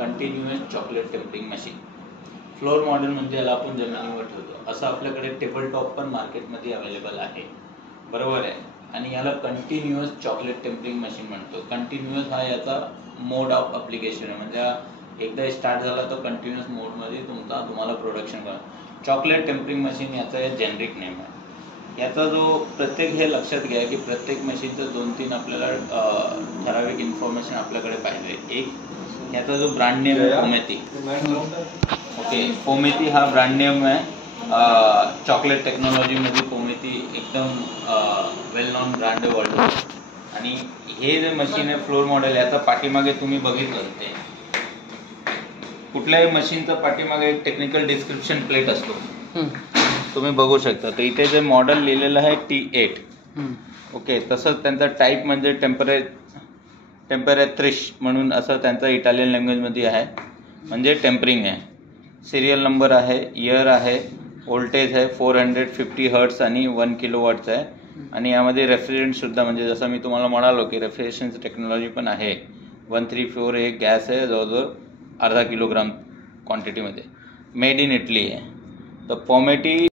Continuous chocolate tempering machine. Floor model म्हणजे याला आपण जमिनीवर ठेवतो, असं आपल्याकडे टेबल टॉप पण मार्केटमध्ये अवेलेबल आहे, बरोबर आहे. आणि याला कंटिन्युअस चॉकलेट टेम्परिंग मशीन म्हणतो. कंटिन्युअस हा याचा मोड ऑफ अप्लिकेशन आहे, म्हणजे एकदा स्टार्ट झाला तर कंटिन्युअस मोडमध्ये तुम्हाला प्रोडक्शन करा. चॉकलेट टेम्परिंग मशीन याचा जेनरिक नेम आहे. याचा जो प्रत्येक हे लक्षात घ्या की प्रत्येक मशीनचं 2-3 आपल्याला ठराविक इन्फॉर्मेशन आपल्याकडे पाहिजे. एक याचा जो ब्रँड नेम आहे पोमेती. ओके, पोमेती हा ब्रँड नेम आहे. चॉकलेट टेक्नॉलॉजीमध्ये पोमेती एकदम वेल नॉन ब्रँड आहे वर्ल्ड. आणि हे जे मशीन आहे फ्लोर मॉडेल, याचा पाठीमागे तुम्ही बघितलं ते कुठल्याही मशीनचा पाठीमागे एक टेक्निकल डिस्क्रिप्शन प्लेट असतो, तुम्ही बघू शकता. तर इथे जे मॉडेल लिहिलेलं आहे T8. ओके, तसंच त्यांचा टाईप म्हणजे टेम्परेत्रिश म्हणून असं त्यांचा इटालियन लँग्वेजमध्ये आहे, म्हणजे टेम्परिंग आहे. सिरियल नंबर आहे, इयर आहे, व्होल्टेज आहे 450 हर्ट्स आणि 1 किलोवॉटच आहे. आणि यामध्ये रेफ्रिजरंटसुद्धा, म्हणजे जसं मी तुम्हाला म्हणालो की रेफ्रिजरेशन टेक्नॉलॉजी पण आहे. 134 एक गॅस आहे, जवळजवळ अर्धा किलोग्राम क्वांटिटीमध्ये. मेड इन इटली आहे. तर पोमेटी